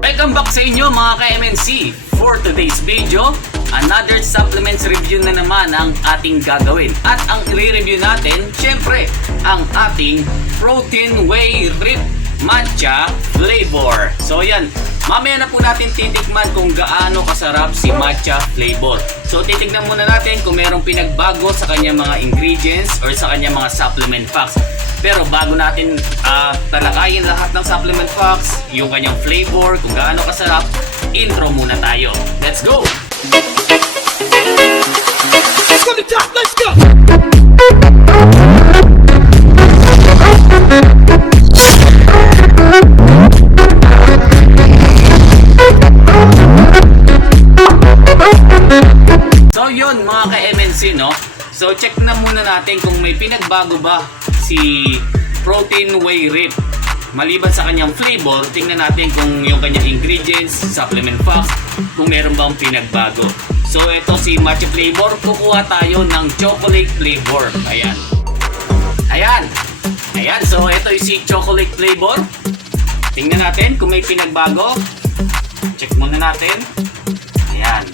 Welcome back sa inyo mga ka-MNC. For today's video, another supplements review na naman ang ating gagawin. At ang i-review natin, syempre, ang ating Protein Whey Rip Matcha Flavor. So yan, mamaya na po natin titikman kung gaano kasarap si matcha flavor. So titignan muna natin kung merong pinagbago sa kanyang mga ingredients or sa kanyang mga supplement packs. Pero bago natin talakayin lahat ng supplement packs, yung kanyang flavor, kung gaano kasarap, intro muna tayo. Let's go! Let's go to the top, let's go! So yun mga ka-MNC, no? So check na muna natin kung may pinagbago ba si Protein Whey Rip. Maliban sa kanyang flavor, tingnan natin kung yung kanyang ingredients, supplement packs, kung meron bang pinagbago. So ito si matcha flavor, kukuha tayo ng chocolate flavor. Ayan. Ayan. Ayan, so ito yung si chocolate flavor. Tingnan natin kung may pinagbago. Check muna natin. Ayan.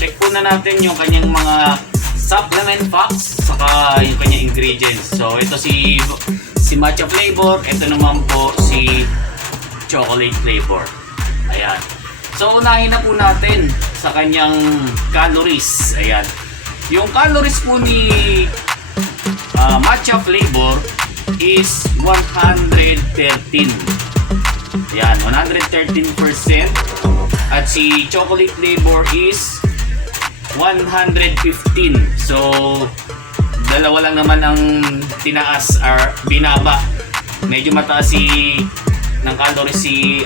Check muna natin yung kanyang mga supplement packs saka yung kanyang ingredients. So ito si matcha flavor, ito naman po si chocolate flavor. Ayan. So unahin na po natin sa kanyang calories. Ayan. Yung calories po ni matcha flavor is 113. Ayan, 113%. At si chocolate flavor is 115. So dalawa lang naman ang tinaas or binaba. Medyo mataas ng calories si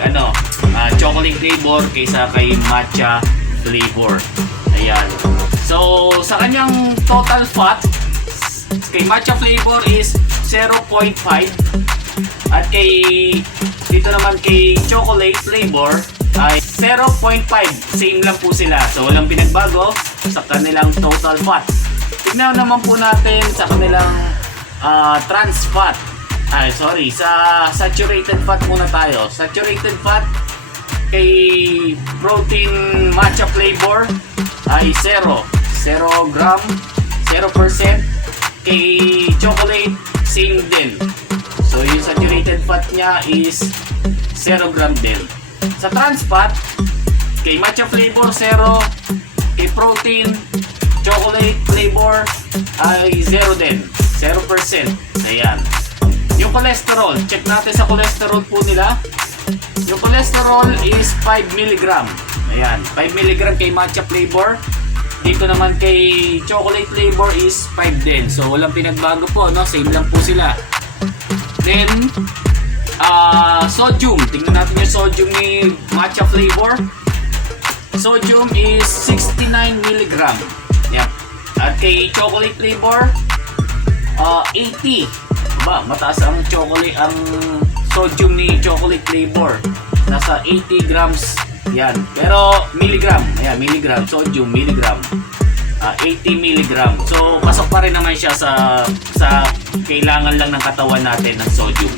chocolate flavor kaysa kay matcha flavor. Ayan. So sa kanyang total fat, kay matcha flavor is 0.5 at dito naman kay chocolate flavor ay 0.5. Same lang po sila. So walang pinagbago sa kanilang total fat. Tignan naman po natin sa kanilang trans fat. Sa saturated fat muna tayo. Saturated fat kay protein matcha flavor ay 0 gram, 0%. Kay chocolate, same din. So yung saturated fat niya is 0 gram din. Sa trans fat, kay matcha flavor 0, kay protein, chocolate flavor ay 0 din, 0%. Ayan. Yung cholesterol, check natin sa cholesterol po nila. Yung cholesterol is 5 mg. Ayan, 5 mg kay matcha flavor. Dito naman kay chocolate flavor is 5 din. So walang pinagbago po, no? Same lang po sila. Then sodium, tingnan natin yung sodium ni matcha flavor. Sodium is 69 mg. Yan. At kay chocolate flavor 80. Mataas ang sodium ni chocolate flavor. Nasa 80 grams. Yan. Pero milligram. Ayan, milligram. Sodium, milligram. 80 milligram. So pasok pa rin naman siya sa kailangan lang ng katawan natin ng sodium.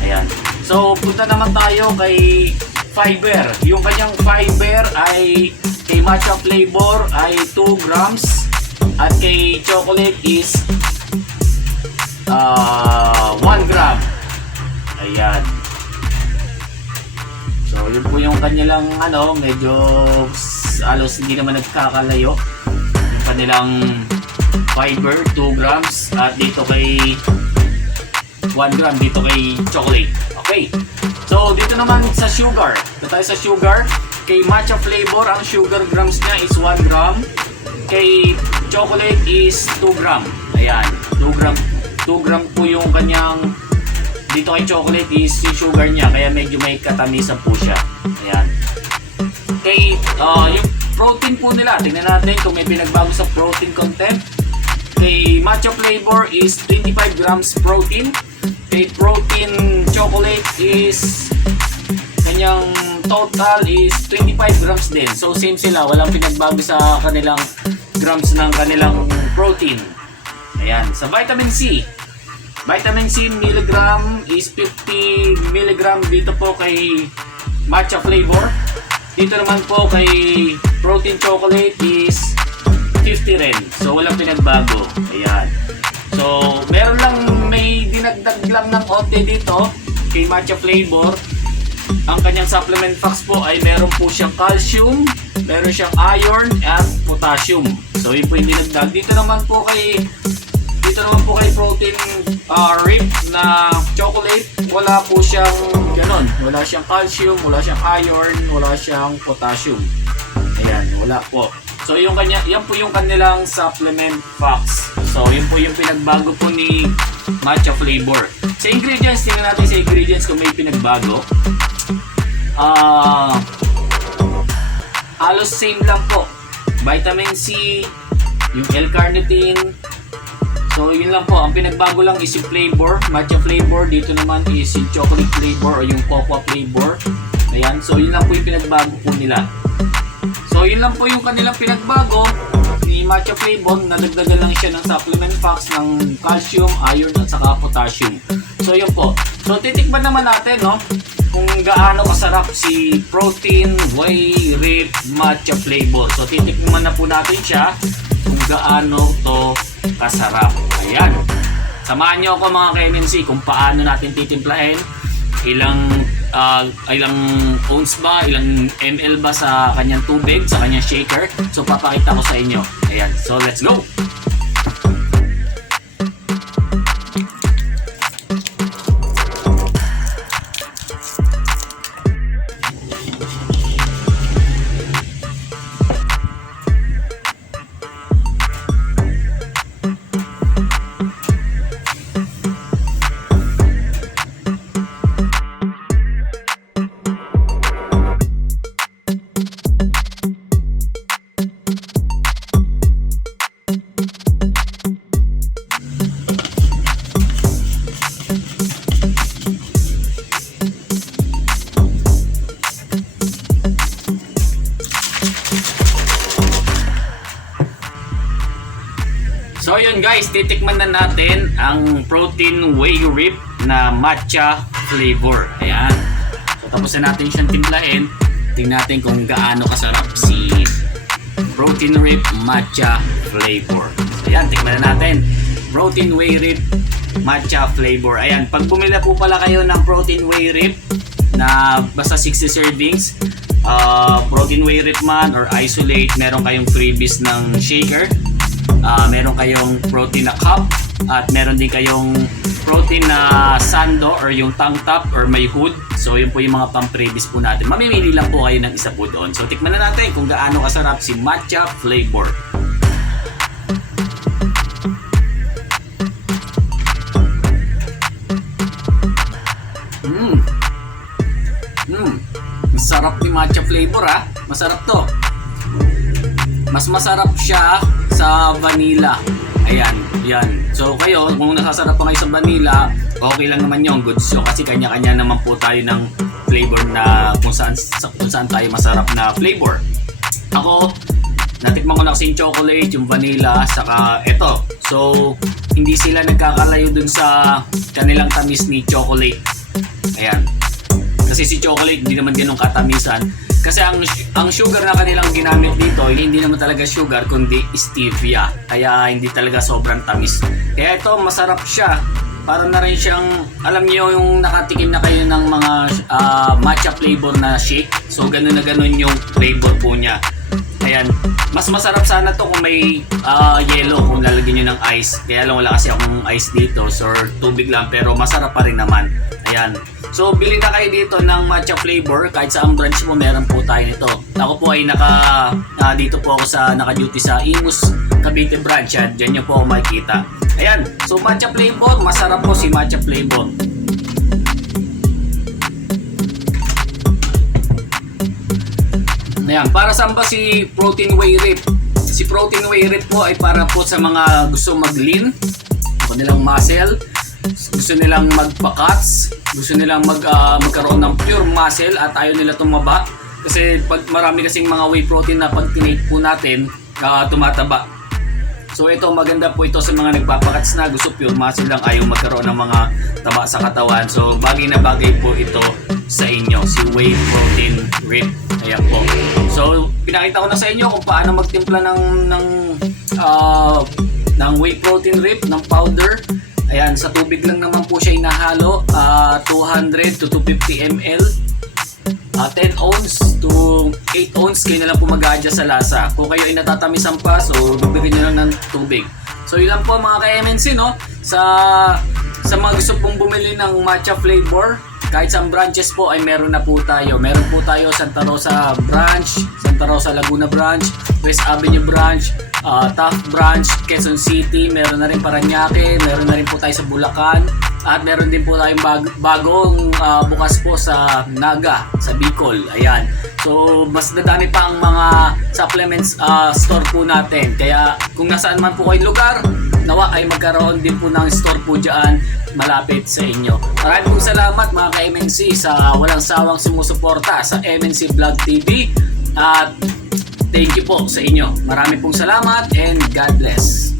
Ayan. So punta naman tayo kay fiber. Yung kanyang fiber ay kay matcha flavor ay 2 grams at kay chocolate is 1 gram. Ayan. So yun po yung kanilang medyo alos hindi naman nagkakalayo. Yung kanilang fiber 2 grams at dito kay 1 gram dito kay chocolate. Okay. So dito naman sa sugar. Dito tayo sa sugar. Kay matcha flavor ang sugar grams niya is 1 gram. Kay chocolate is 2 gram. Ayan, 2 gram. 2 gram po yung kanyang dito kay chocolate is yung sugar niya kaya medyo may katamisan po siya. Ayan. Kay yung protein po nila, tingnan natin kung may pinagbago sa protein content. Kay matcha flavor is 25 grams protein. Kay protein chocolate is kanyang total is 25 grams din. So same sila, walang pinagbago sa kanilang grams ng kanilang protein. Ayan, sa vitamin C. Vitamin C milligram is 50 milligram dito po kay matcha flavor. Dito naman po kay protein chocolate is 50 rin. So walang pinagbago. Ayan. So meron lang, may dinagdag lang ng konti dito kay matcha flavor. Ang kanyang supplement packs po ay meron po siyang calcium, meron siyang iron at potassium. So yun po yung dinagdag. Dito naman po kay protein rib na chocolate, wala po siyang ganon. Wala siyang calcium, wala siyang iron, wala siyang potassium. Ayan, wala po. So yan po yung kanilang supplement packs. So yun po yung pinagbago po ni matcha flavor. Sa ingredients, tingnan natin sa ingredients kung may pinagbago. Halos same lang po. Vitamin C, yung L-carnitine. So yun lang po, ang pinagbago lang is yung flavor, matcha flavor. Dito naman is yung chocolate flavor o yung cocoa flavor. Ayan, so yun lang po yung pinagbago po nila. So yun lang po yung kanilang pinagbago ni matcha flavor. Nadagdagan lang siya ng supplement packs ng calcium, iron at saka potassium. So yun po. So titikman naman natin, no, kung gaano kasarap si protein whey rib matcha flavor. So titikman na po natin siya kung gaano to kasarap. Ayan. Samahan nyo ako mga ka-MNC kung paano natin titimplahin. Ilang ounce ba, ilang ml ba sa kanyang tubig, sa kanyang shaker. So papakita ko sa inyo. Ayan. So let's go. So yun guys, titikman na natin ang protein whey rib na matcha flavor. Ayan. So tapos na natin siyang timplahin. Tingnan natin kung gaano kasarap si protein rib matcha flavor. So ayan, tikman na natin. Protein whey rib matcha flavor. Ayan, pag bumili po pala kayo ng protein whey rib na basta 60 servings, protein whey rib man or isolate, meron kayong freebies ng shaker. Meron kayong protein na cup at meron din kayong protein na sando or yung tank top or may hood. So yun po yung mga pang-freebies po natin. Mamimili lang po kayo ng isa po doon. So tikman na natin kung gaano kasarap si matcha flavor. Sarap ni matcha flavor ha. Masarap to. Mas masarap siya sa vanilla. Ayan, yan. So kayo, kung nasasarap pa kayo sa vanilla, okay lang naman yung goods yun. Kasi kanya-kanya naman po tayo ng flavor na kung saan tayo masarap na flavor. Ako, natikman ko na kasi yung chocolate, yung vanilla, saka ito. So, hindi sila nagkakalayo dun sa kanilang tamis ni chocolate. Ayan. Kasi si chocolate, hindi naman ganun katamisan. Kasi ang sugar na kanilang ginamit dito, hindi naman talaga sugar, kundi stevia. Kaya hindi talaga sobrang tamis. Kaya ito, masarap siya. Para na rin siyang, alam niyo yung nakatikim na kayo ng mga matcha flavor na shake. So, ganun na ganun yung flavor po niya. Ayan. Mas masarap sana to kung may yellow, kung lalagyan nyo ng ice. Kaya lang wala kasi akong ice dito, so tubig lang, pero masarap pa rin naman. Ayan. So, bili na kayo dito ng matcha flavor. Kahit sa branch mo, meron po tayo nito. Ako po ay dito po ako naka-duty sa Imus Cavite branch. Yan. Diyan nyo po ako makikita. Ayan. So, matcha flavor. Masarap po si matcha flavor. Ayan. Para saan ba si protein whey rib? Si protein whey rib po ay para po sa mga gusto mag-lean, kanilang muscle, gusto nilang magpa-cuts, gusto nilang magkaroon ng pure muscle at ayaw nila tumaba. Kasi pag marami kasing mga whey protein na pag tinake po natin, tumataba. So ito, maganda po ito sa mga nagpapakats na gusto pure muscle lang, ayaw magkaroon ng mga taba sa katawan. So bagay na bagay po ito sa inyo, si Whey Protein Rip. Ayan po. So pinakita ko na sa inyo kung paano magtimpla ng Whey Protein Rip, ng powder. Ayan, sa tubig lang naman po siya inahalo, 200 to 250 ml. 10 ounce to 8 ounce, kayo na lang po mag-adjust sa lasa. Kung kayo ay natatamisan pa, so bibigyan nyo lang ng tubig. So yun lang po mga ka-MNC, no? Sa mga gusto pong bumili ng matcha flavor, kahit sa branches po ay meron na po tayo. Meron po tayo Santa Rosa branch, Santa Rosa Laguna branch, West Avenue branch, Taft branch, Quezon City, meron na rin Parañaque, meron na rin po tayo sa Bulacan. At meron din po tayong bagong bukas po sa Naga, sa Bicol. Ayan. So, mas dadami pa ang mga supplements store po natin. Kaya kung nasaan man po kayong lugar, nawa ay magkaroon din po ng store po dyan malapit sa inyo. Maraming pong salamat mga ka-MNC sa walang sawang sumusuporta sa MNC Vlog TV. At thank you po sa inyo. Maraming pong salamat and God bless.